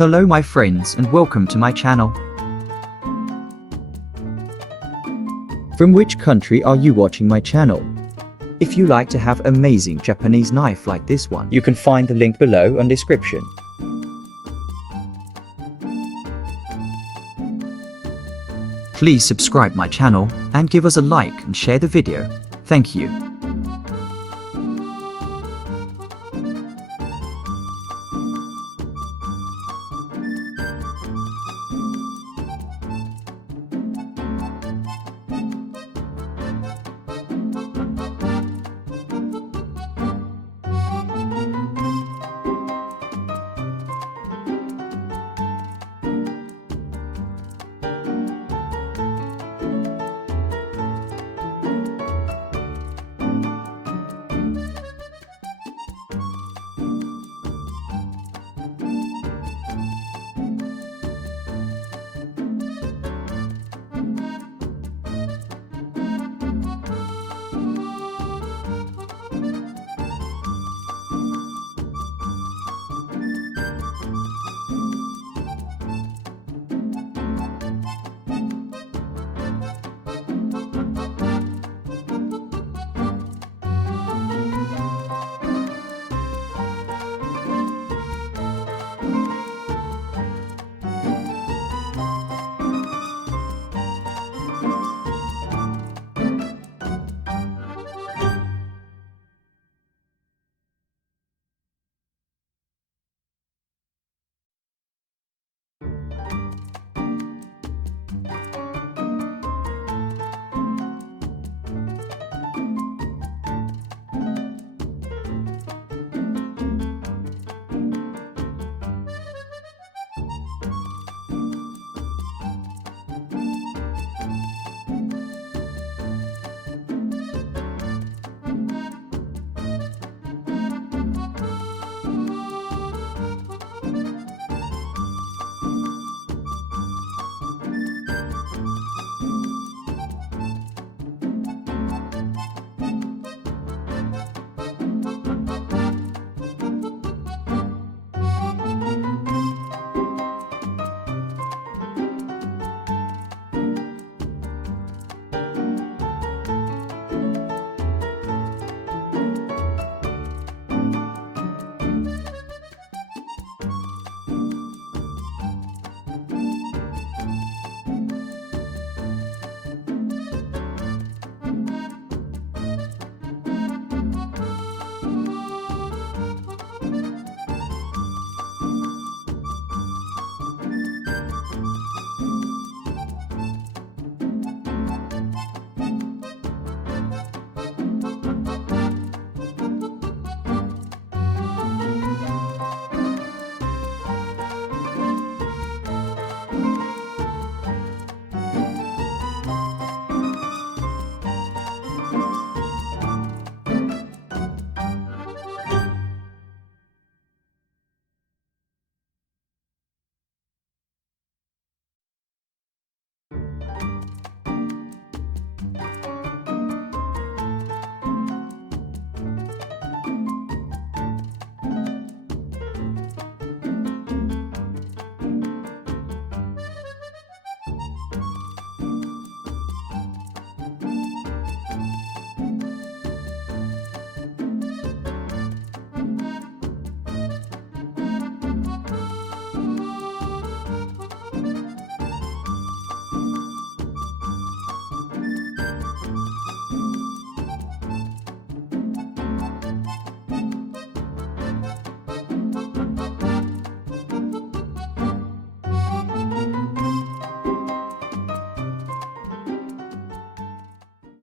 Hello my friends and welcome to my channel. From which country are you watching my channel? If you like to have amazing Japanese knife like this one, you can find the link below on description. Please subscribe my channel and give us a like and share the video. Thank you.